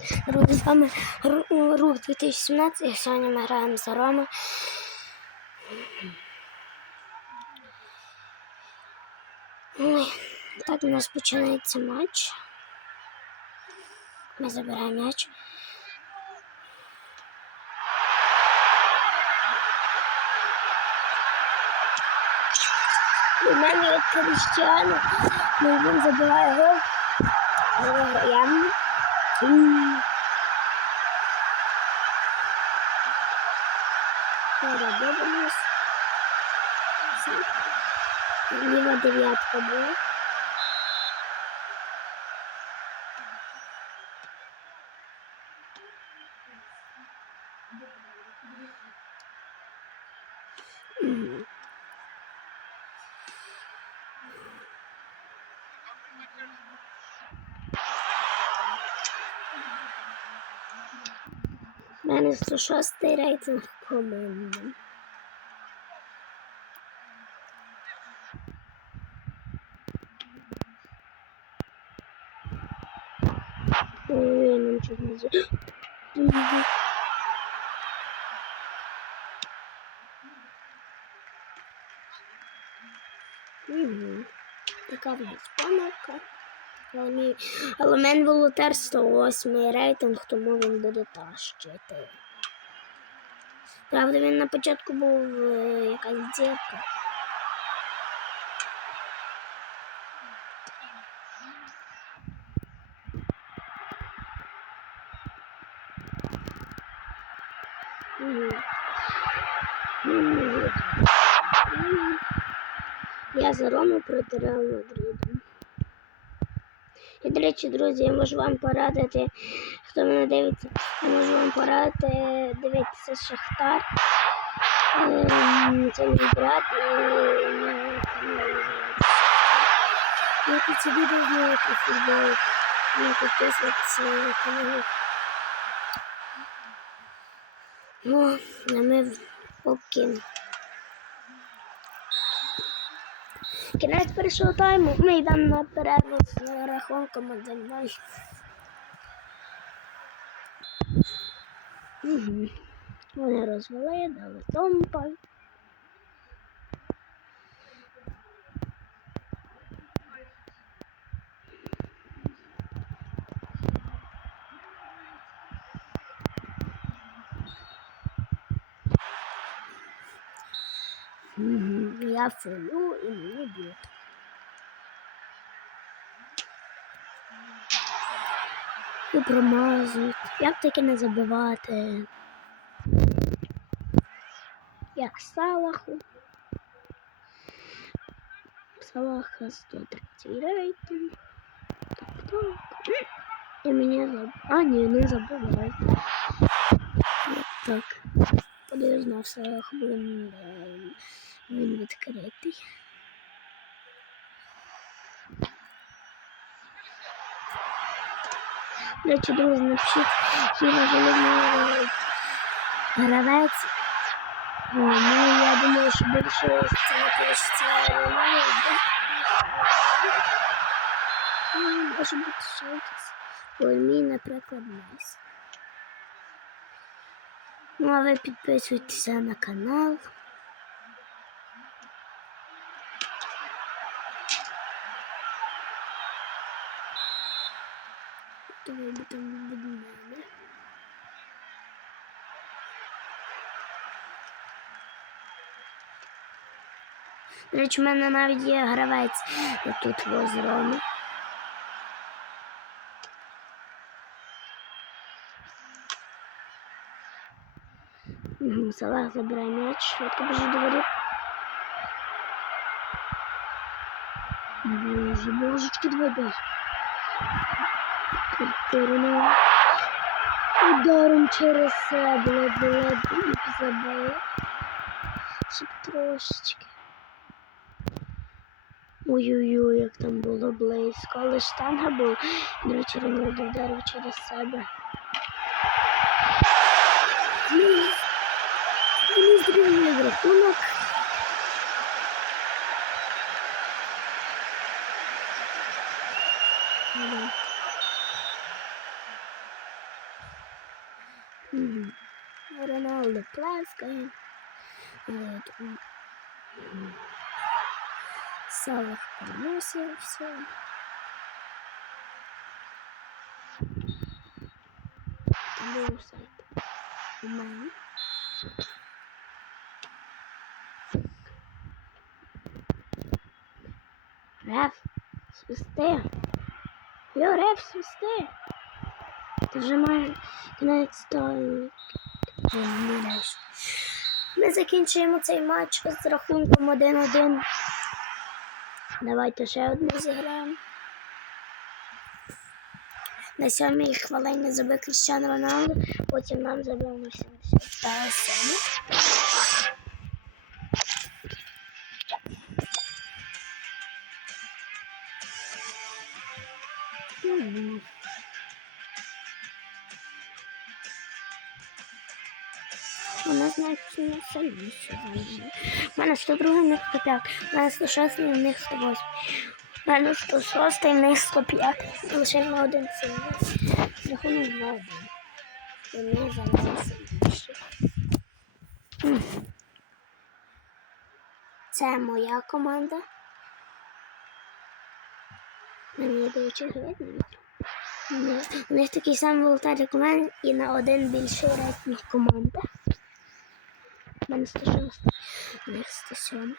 Друзі, з вами Рух 2017 і сьогодні ми граємо за Рома. Ой, так у нас починається матч. Ми забираємо м'яч. У мене є Кріштіану, ну він забиває гол. Ми. М. Передивимось. Ліва дев'ятка була. У мене 106 рейтинг команди. Ой, нам чуть не за... Угу. Така в нас помилка. Але, мій... Але в мене волотер 108 рейтинг, тому він буде тащити. Правда, він на початку був е, якась дірка. Я за Рому проти Реал Мадриду. І, до речі, друзі, я можу вам порадити, хто мене дивиться, я можу вам порадити дивитися Шахтар. Ем, Це мій брат і під це відео знаю про футбол. Не підписуйтесь на канал. Ну, а ми поки. Кінець першого тайму. Ми йдемо на перерву з рахунком 1-0. Угу. Вони розвели, дали томпа. Я фолю і мені І промазують. Як таке не забивати? Як Салаху. Салаха 130 рейтинг. Так, так. І мені заб... А, ні, не. Як так. Подивись на Салах, він, він відкритий. Речі, друзі, напишіть, чи важливий гравець. Ну, я думаю, що більше це напишеться Рональдо. Ну, може бути ще якийсь. Ой, мій, наприклад, Месі. Ну, а ви підписуйтеся на канал. Давай би там мене. До речі, в мене навіть є гравець тут з Роми. Салах забирає м'яч, швидко біжить до воріт. Боже, божечки, давай бей. Ударом через себе ледве забив. Щоб трошечки. Ой-ой-ой, як там було близько, але штанга була. До речі, Рональдо вдарив через себе. Вони зрівняли рахунок. Да. Роналдо плескає. От, м. М. Салах переносить все. Був сайт. У мене. Реф, свисти. Йо, реф, свисти. Ти вже маєш кінець тої. Ми закінчуємо цей матч з рахунком 1-1. Давайте ще одну зіграємо. На сьомій хвилині забив Кріщан Роналду, потім нам забив на 77. Навіть не сильніше за мене. У мене 102, в них 105. У мене 106, в них 108. У мене 106, в них 105. Лише на один сильний. Рахунок 2-1. Вони за мене сильніші. Це моя команда. Мені видно. Ні, У них такий самий волонтер, як у мене, і на один більший рейтинг команда. Мене 106, у них 107.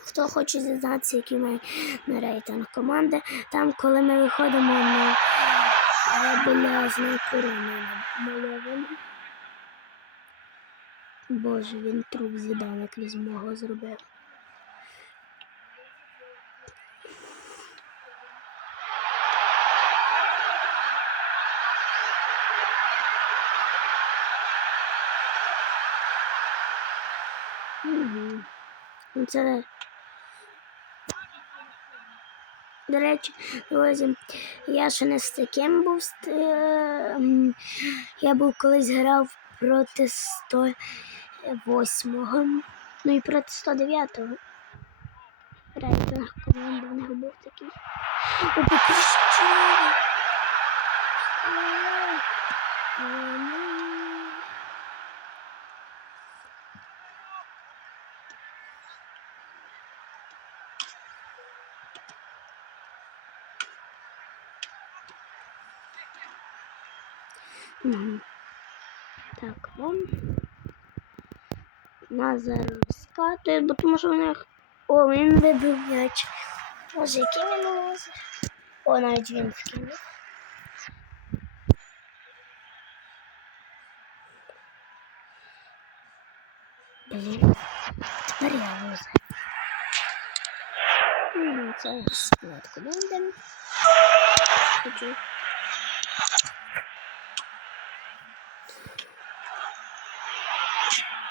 Хто хоче дізнатися, який ми на рейтинг команди, там, коли ми виходимо на біля знаку Роми. Боже, він труп з'їдав, як з мого зробив. Угу. Це до речі, друзі, я ще не з таким був. е, Я був колись грав проти 108-го, ну і проти 109-го. Рейтинг команди в них був такий. О, Петрищава! Так, вон. Назар скатує, бо тому що в них. О, він вибив м'яч. Боже, який він лозер. О, навіть він скинув. Блін, тепер я лозер. Ну, це склад команди. Хочу.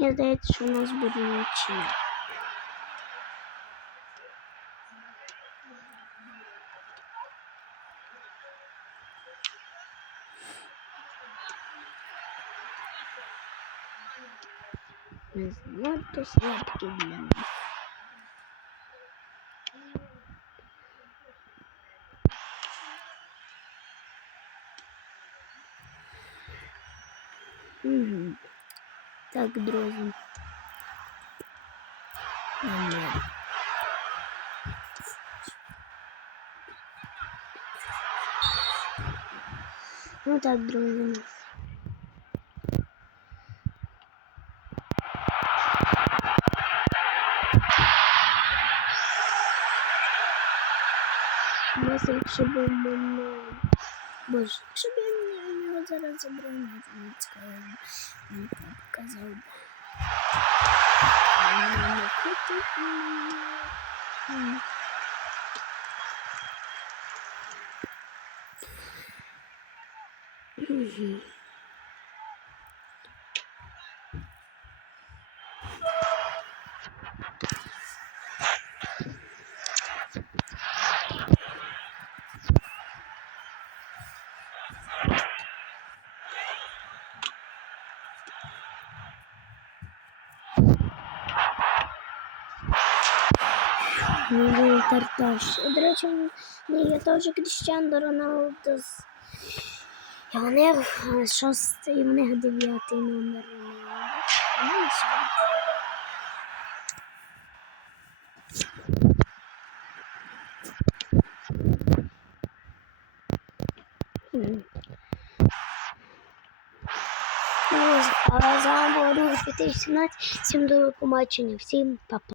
Мені здається, що у нас буде нічия. Занадто слабкі для нас. Так, друзі. Ну так, друзі. Нас якщо був момент. Боже, якщо б я його зараз забрав, не цікаво, він показав би. А, не хочу, м. Мгм. Ну, Тарташ. До речі, є теж Кріщан Роналдо. І у них шостий, і у них дев'ятий номер ну, а з вами був 2017. Всім до побачення, всім па-па.